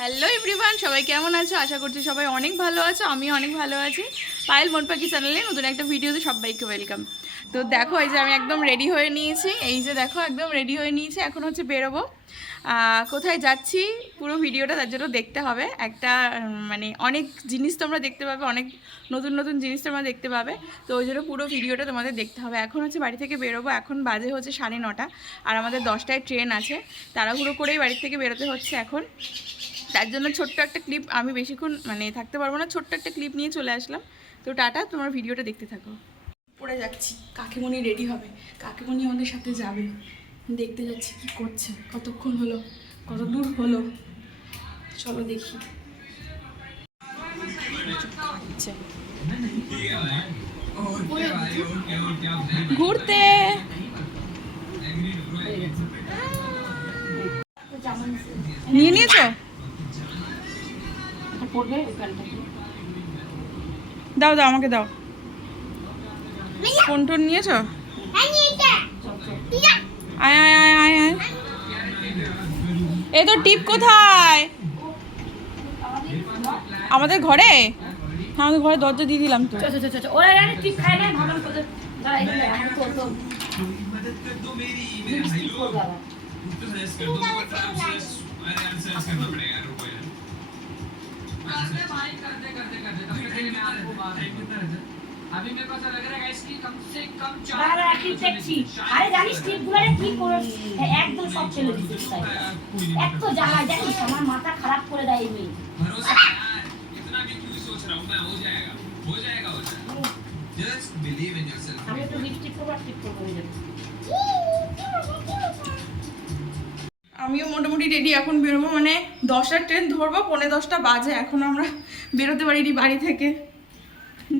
Hello everyone, সবাই কেমন আছো? আশা করছি সবাই অনেক ভালো আছো। আমিও অনেক ভালো আছি। পায়েল মন পাখি চ্যানেলে নতুন একটা ভিডিওতে সবাইকে ওয়েলকাম। তো দেখো, এই যে আমি একদম রেডি হয়ে নিয়েছি। এই যে দেখো, একদম রেডি হয়ে নিয়েছি। এখন হচ্ছে বেরোবো। কোথায় যাচ্ছি পুরো ভিডিওটা তার জন্য দেখতে হবে। একটা মানে অনেক জিনিস তোমরা দেখতে পাবে, অনেক নতুন নতুন জিনিস তোমরা দেখতে পাবে। তো ওই জন্য পুরো ভিডিওটা তোমাদের দেখতে হবে। এখন হচ্ছে বাড়ি থেকে বেরোবো। এখন বাজে হচ্ছে 9:30 আর আমাদের 10টায় ট্রেন আছে। তাড়াহুড়ো করেই বাড়ি থেকে বেরোতে হচ্ছে এখন। তার জন্য ছোট্ট একটা ক্লিপ, আমি বেশিক্ষণ থাকতে পারবো না, ছোট্ট একটা ক্লিপ নিয়ে চলে আসলাম। তো টাটা, তোমার ভিডিওটা দেখতে থাকো। পড়ে যাচ্ছি, কাকিমণি রেডি হবে, কাকিমণি আমাদের সাথে যাবে। দেখতে যাচ্ছি কি করছে, কতক্ষণ হলো, কত দূর হলো, চলো দেখি। ঘুরতে নিয়ে নিয়েছো? দাও দাও, আমাকে দাও। ফোন টোন নিয়েছো? আয় আয় আয় আয় আয়। এ তো টিপ কোথায়? আমাদের ঘরে? হ্যাঁ, আমাদের ঘরে দরজা দিয়ে দিলাম তো। अभी मेरे को ऐसा लग रहा है गाइस कि कम से कम 4 टिप দেখছি। আরে জানিস টিপগুলোরে কি করে একদম সব ফেলে দিছিস তাই। এক তো জ্বালা জানিস, আমার মাথা খারাপ করে দেয় এই মেয়ে। भरोसा यार, इतना भी क्यों सोच रहा हूं मैं, हो जाएगा हो जाएगा हो जाएगा। Just believe in yourself. আমি তো লিপস্টিক করব আর টিপ করব হয়ে যাবে। আমিও মোটামুটি রেডি, এখন বেরোবো। 10টার ট্রেন ধরবো, 9:45 বাজে। এখন আমরা বেরোতে পারিনি বাড়ি থেকে।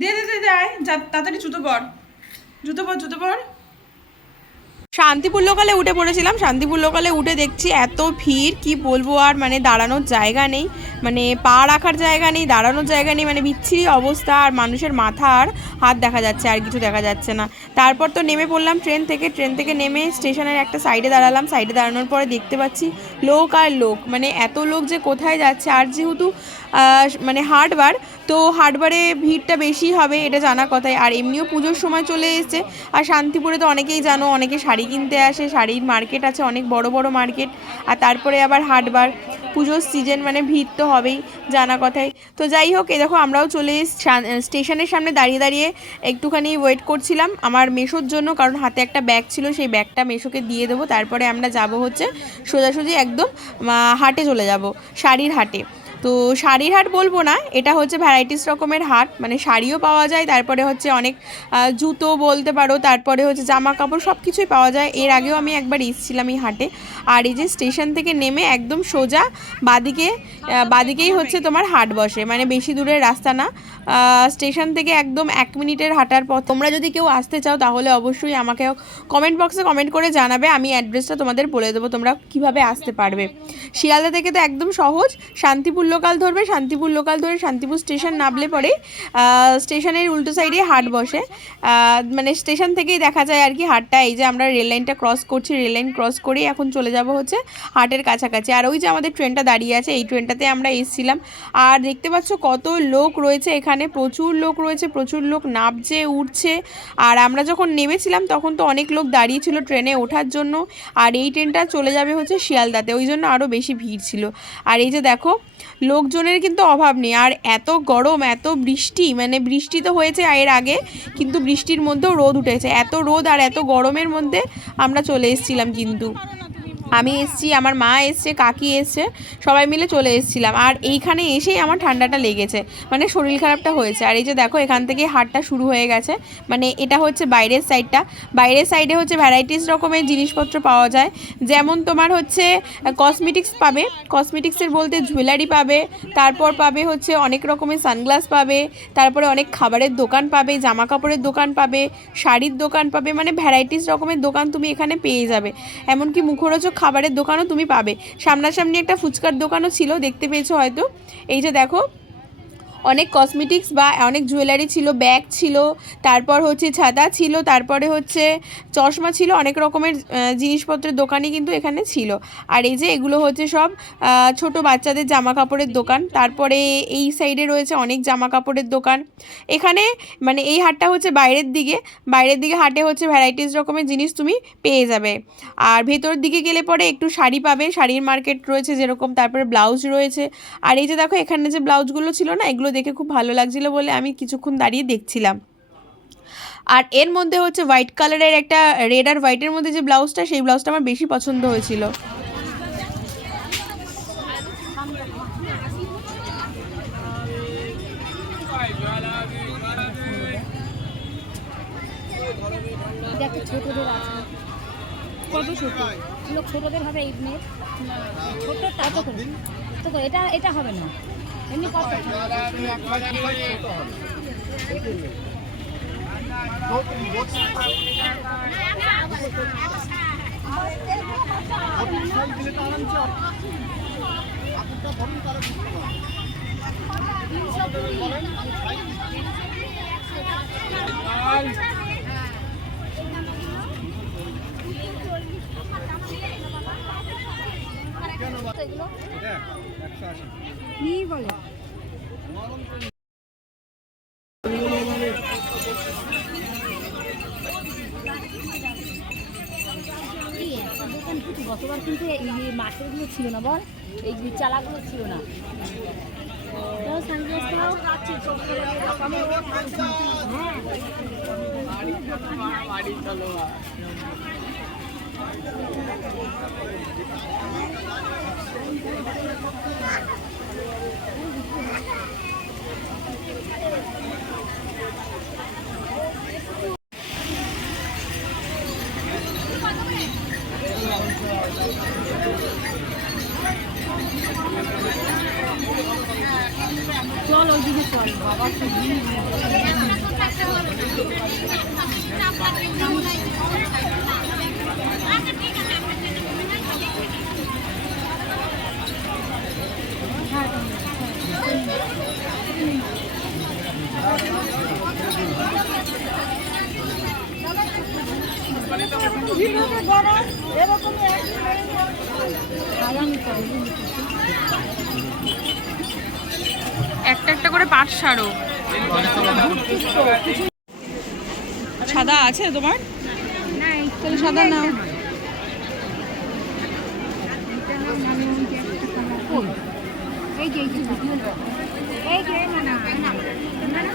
দে দে দে যায়, যা তাড়াতাড়ি জুতো পর, জুতো পর, জুতো পর। শান্তিপুর লোকালে উঠে পড়েছিলাম। শান্তিপুর লোকালে উঠে দেখছি এত ভিড়, কি বলবো আর। দাঁড়ানোর জায়গা নেই, পা রাখার জায়গা নেই, দাঁড়ানোর জায়গা নেই, বিচ্ছিরি অবস্থা। আর মানুষের মাথা আর হাত দেখা যাচ্ছে, আর কিছু দেখা যাচ্ছে না। তারপর তো নেমে পড়লাম ট্রেন থেকে নেমে স্টেশনের একটা সাইডে দাঁড়ালাম। সাইডে দাঁড়ানোর পরে দেখতে পাচ্ছি লোক আর লোক, এত লোক যে কোথায় যাচ্ছে। আর যেহেতু হাটবার, তো হাটবারে ভিড়টা বেশি হবে এটা জানা কথাই। আর এমনিও পুজোর সময় চলে এসেছে। আর শান্তিপুরে তো অনেকেই জানো, অনেকে শাড়ি কিনতে আসে, শাড়ির মার্কেট আছে, অনেক বড় বড় মার্কেট। আর তারপরে আবার হাটবার, পুজোর সিজন, ভিড় তো হবেই জানা কথাই। তো যাই হোক, এই দেখো আমরাও চলে এসেছি। স্টেশনের সামনে দাঁড়িয়ে দাঁড়িয়ে একটুখানি ওয়েট করছিলাম আমার মেশোর জন্য, কারণ হাতে একটা ব্যাগ ছিল, সেই ব্যাগটা মেশোকে দিয়ে দেবো। তারপরে আমরা যাব হচ্ছে সোজাসুজি একদম হাটে চলে যাব, শাড়ির হাটে। তো শাড়ির হাট বলবো না, এটা হচ্ছে ভ্যারাইটিস রকমের হাট, শাড়িও পাওয়া যায়, তারপরে হচ্ছে অনেক জুতো বলতে পারো, তারপরে হচ্ছে জামা কাপড়, সব কিছুই পাওয়া যায়। এর আগেও আমি একবার এসেছিলাম এই হাটে। আর এই যে স্টেশন থেকে নেমে একদম সোজা বাদিকেই হচ্ছে তোমার হাট বসে, বেশি দূরের রাস্তা না। স্টেশন থেকে একদম 1 মিনিটের হাঁটার পথ। তোমরা যদি কেউ আসতে চাও তাহলে অবশ্যই আমাকে কমেন্ট বক্সে কমেন্ট করে জানাবে, আমি অ্যাড্রেসটা তোমাদের বলে দেবো তোমরা কিভাবে আসতে পারবে। শিয়ালদা থেকে তো একদম সহজ, শান্তিপুর লোকাল ধরবে, শান্তিপুর লোকাল ধরে শান্তিপুর স্টেশন নামলে পরে স্টেশনের উল্টো সাইডে হাট বসে। স্টেশন থেকেই দেখা যায় আর কি হাটটা। এই যে আমরা রেল লাইনটা ক্রস করছি, রেল লাইন ক্রস করেই এখন চলে যাব হচ্ছে হাটের কাছাকাছি। আর ওই যে আমাদের ট্রেনটা দাঁড়িয়ে আছে, এই ট্রেনটাতে আমরা এসেছিলাম। আর দেখতে পাচ্ছ কত লোক রয়েছে এখানে, প্রচুর লোক রয়েছে, প্রচুর লোক নামছে উঠছে। আর আমরা যখন নেমেছিলাম তখন তো অনেক লোক দাঁড়িয়ে ছিল ট্রেনে ওঠার জন্য। আর এই ট্রেনটা চলে যাবে হচ্ছে শিয়ালদাতে, ওই জন্য আরও বেশি ভিড় ছিল। আর এই যে দেখো, লোকজনের কিন্তু অভাব নেই। আর এত গরম, এত বৃষ্টি, বৃষ্টি তো হয়েছে এর আগে, কিন্তু বৃষ্টির মধ্যেও রোদ উঠেছে। এত রোদ আর এত গরমের মধ্যে আমরা চলে এসেছিলাম। কিন্তু আমি এসেছি, আমার মা এসছে, কাকি এসছে, সবাই মিলে চলে এসেছিলাম। আর এইখানে এসেই আমার ঠান্ডাটা লেগেছে, শরীর খারাপটা হয়েছে। আর এই যে দেখো, এখান থেকে হাটটা শুরু হয়ে গেছে। এটা হচ্ছে বাইরের সাইডটা। বাইরের সাইডে হচ্ছে ভ্যারাইটিস রকমের জিনিসপত্র পাওয়া যায়। যেমন তোমার হচ্ছে কসমেটিক্স পাবে, কসমেটিক্সের বলতে জুয়েলারি পাবে, তারপর পাবে হচ্ছে অনেক রকমের সানগ্লাস পাবে, তারপরে অনেক খাবারের দোকান পাবে, জামা কাপড়ের দোকান পাবে, শাড়ির দোকান পাবে, ভ্যারাইটিস রকমের দোকান তুমি এখানে পেয়ে যাবে। এমনকি মুখরোচক খাবারের দোকানও তুমি পাবে। সামনাসামনি একটা ফুচকার দোকানও ছিল, দেখতে পেয়েছো হয়তো। এই যে দেখো, অনেক কসমেটিক্স বা অনেক জুয়েলারি ছিল, ব্যাগ ছিল, তারপর হচ্ছে ছাতা ছিল, তারপরে হচ্ছে চশমা ছিল, অনেক রকমের জিনিসপত্রের দোকানই কিন্তু এখানে ছিল। আর এই যে এগুলো হচ্ছে সব ছোট বাচ্চাদের জামা কাপড়ের দোকান। তারপরে এই সাইডে রয়েছে অনেক জামা কাপড়ের দোকান। এখানে মানে এই হাটটা হচ্ছে বাইরের দিকে হাটে হচ্ছে ভ্যারাইটিস রকমের জিনিস তুমি পেয়ে যাবে। আর ভেতরের দিকে গেলে পরে একটু শাড়ি পাবে, শাড়ির মার্কেট রয়েছে যেরকম, তারপরে ব্লাউজ রয়েছে। আর এই যে দেখো এখানে যে ব্লাউজগুলো ছিল না, এগুলো দেখে খুব ভালো লাগছিলো বলে আমি কিছুক্ষণ দাঁড়িয়ে দেখছিলাম। আর এর মধ্যে হচ্ছে হোয়াইট কালারের একটা, রেড আর হোয়াইটের মধ্যে যে ব্লাউজটা, সেই ব্লাউজটা আমার বেশি পছন্দ হয়েছিল। ছোটদের আছে, কত ছোট লোক, ছোটদের হবে 8 মেয়ের, ছোট এত করে, তো এটা এটা হবে না এমনি কত বলে গতবার কিন্তু এই মাছেরগুলো ছিল না, বল এই চালাগুলো ছিল না। চল ওই দিকে চল বাবা, একটা একটা করে পাট সারো। সাদা আছে তোমার? না তাহলে সাদা নাও। এই যে এই যে না না না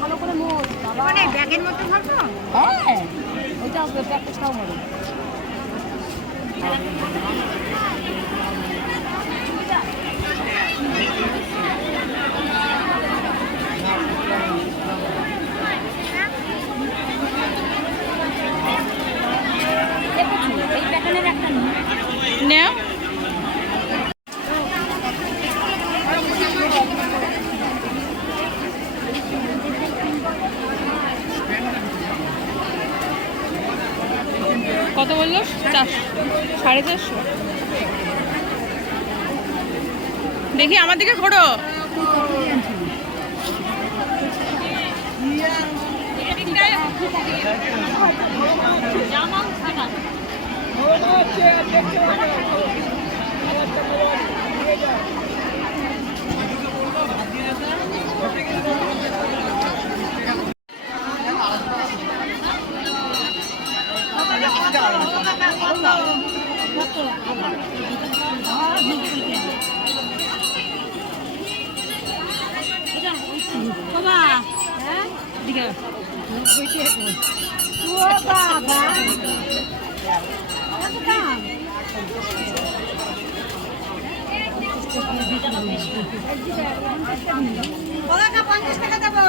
ভালো করে মোট মানে ব্যাগের মধ্যে ভরবো। হ্যাঁ ওইটা ব্যাগটাও হবে। এই প্যাটার্নের একটা নাও। কত বললো? 450। দেখি আমার দিকে ঘোরো। ও বাবা কত দাম? কলাটা 50 টাকা দেবো।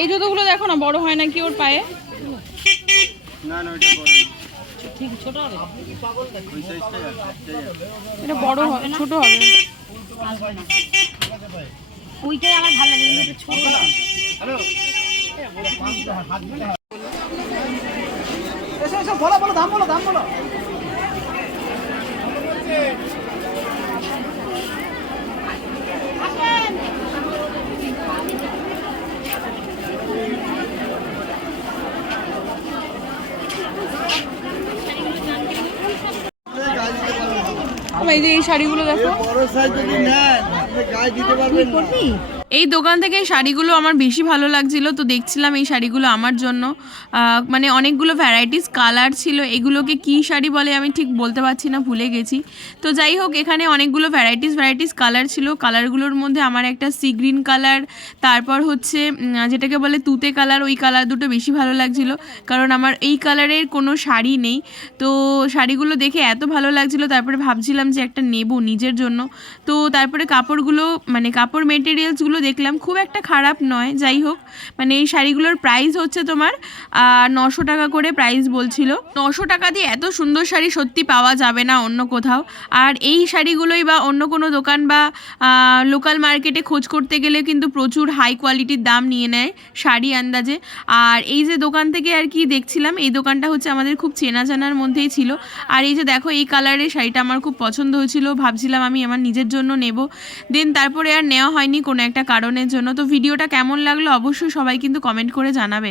এই জুতোগুলো দেখো না, বড় হয় নাকি ওর পায়ে? না না ওটা বড় ঠিক ছোট হবে, ওই সাইজটাই আছে এটা বড় হবে, ছোট হবে। আসবে না। ওইটাই আমার ভালো লাগে, কিন্তু এটা ছোট। হ্যালো এসো বলো বলো দাম বলো দাম বলো। এই যে এই শাড়িগুলো দেখো, বড় সাইজ যদি নেন আপনি গায়ে দিতে পারবেন না। এই দোকান থেকে এই শাড়িগুলো আমার বেশি ভালো লাগছিল, তো দেখছিলাম এই শাড়িগুলো আমার জন্য। মানে অনেকগুলো ভ্যারাইটিস কালার ছিল, এগুলোকে কী শাড়ি বলে আমি ঠিক বলতে পারছি না, ভুলে গেছি। তো যাই হোক, এখানে অনেকগুলো ভ্যারাইটিস কালার ছিল। কালারগুলোর মধ্যে আমার একটা সি গ্রিন কালার, তারপর হচ্ছে যেটাকে বলে তুতে কালার, ওই কালার দুটো বেশি ভালো লাগছিল, কারণ আমার এই কালারের কোনো শাড়ি নেই। তো শাড়িগুলো দেখে এত ভালো লাগছিল, তারপরে ভাবছিলাম যে একটা নেব নিজের জন্য। তো তারপরে কাপড়গুলো, মানে কাপড় মেটেরিয়ালসগুলো দেখলাম খুব একটা খারাপ নয়। যাই হোক, মানে এই শাড়িগুলোর প্রাইস হচ্ছে তোমার 900 টাকা করে প্রাইস বলছিল। 900 টাকা দিয়ে এত সুন্দর শাড়ি সত্যি পাওয়া যাবে না অন্য কোথাও। আর এই শাড়িগুলোই বা অন্য কোনো দোকান বা লোকাল মার্কেটে খোঁজ করতে গেলে কিন্তু প্রচুর হাই কোয়ালিটির দাম নিয়ে নেয় শাড়ি আন্দাজে। আর এই যে দোকান থেকে আর কি দেখছিলাম, এই দোকানটা হচ্ছে আমাদের খুব চেনা জানার মধ্যেই ছিল। আর এই যে দেখো, এই কালারের শাড়িটা আমার খুব পছন্দ হয়েছিল, ভাবছিলাম আমি আমার নিজের জন্য নেব। দেন তারপরে আর নেওয়া হয়নি কোনো একটা কারণের জন্য। তো ভিডিওটা কেমন লাগলো অবশ্যই সবাই কিন্তু কমেন্ট করে জানাবে।